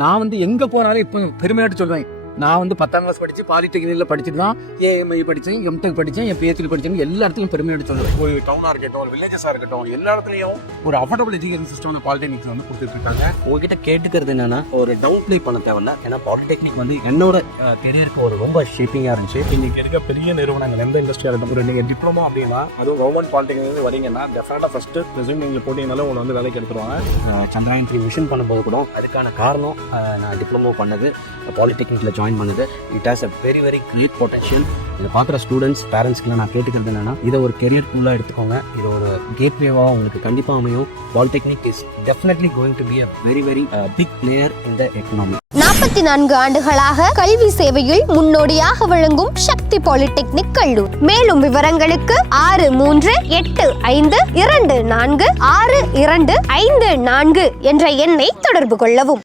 நான் வந்து எங்க போனாலும் இப்போ பெருமையாட்டு சொல்லுவேன். நான் வந்து 10ஆம் கிளாஸ் படிச்சு பாலிடெக்னிக்ல படிச்சுட்டு தான் ஏஎம்ஐ படித்தேன், எம்டெக் படித்தேன், என் பிஹெச்டி படித்தேன். எல்லா இடத்துலையும் பெருமையாட்டு சொல்லுவேன். ஒரு டவுனாக இருக்கட்டும், ஒரு வில்லேஜஸாக இருக்கட்டும், எல்லா இடத்துலையும் ஒரு அஃபோர்டபுள் எஜுகேஷன் சிஸ்டம் வந்து பாலிடெக்னிக்ஸ் வந்து கொடுத்துட்டு இருக்காங்க. உங்ககிட்ட கேட்டுக்கிறது என்னன்னா, ஒரு டவுன் ப்ளே பண்ண தேவையில்ல. ஏன்னா பாலிடெக்னிக் வந்து என்னோட கெரியருக்கு ஒரு ரொம்ப ஷேப்பிங்காக இருந்துச்சு. இன்னைக்கு இருக்க பெரிய நிறுவனங்கள் எந்த இண்டஸ்ட்ரியாக இருக்கட்டும், நீங்கள் டிப்ளமோ அப்படின்னா அதுவும் கவர்மெண்ட் பாலிடெக்னிக் வரீங்கன்னா டெஃபினட்டாக ஃபஸ்ட்டு ரெஸ்யூம் நீங்கள் போட்டிங்கனாலும் உங்களை வந்து வேலைக்கு எடுத்துருவாங்க. சந்திராயன் 3 மிஷன் பண்ணும்போது கூட அதுக்கான காரணம் நான் டிப்ளமோ பண்ணது, பாலிடெக்னிக்கில் ஜாயின் பண்ணது. It has a very very great potential. இதை பார்க்குற ஸ்டூடெண்ட்ஸ் பேரண்ட்ஸ்க்குலாம் நான் கேட்டுக்கிறது என்னன்னா, இதை ஒரு கெரியர் டூலாக எடுத்துக்கோங்க. இது ஒரு கேட்வேவாக உங்களுக்கு கண்டிப்பாக அமையும். Polytechnic is definitely going to be a very very big player in the economy. 44 ஆண்டுகளாக கல்வி சேவையில் முன்னோடியாக விளங்கும் சக்தி பாலிடெக்னிக் கல்லூரி. மேலும் விவரங்களுக்கு 6385246254 என்ற எண்ணை தொடர்பு கொள்ளவும்.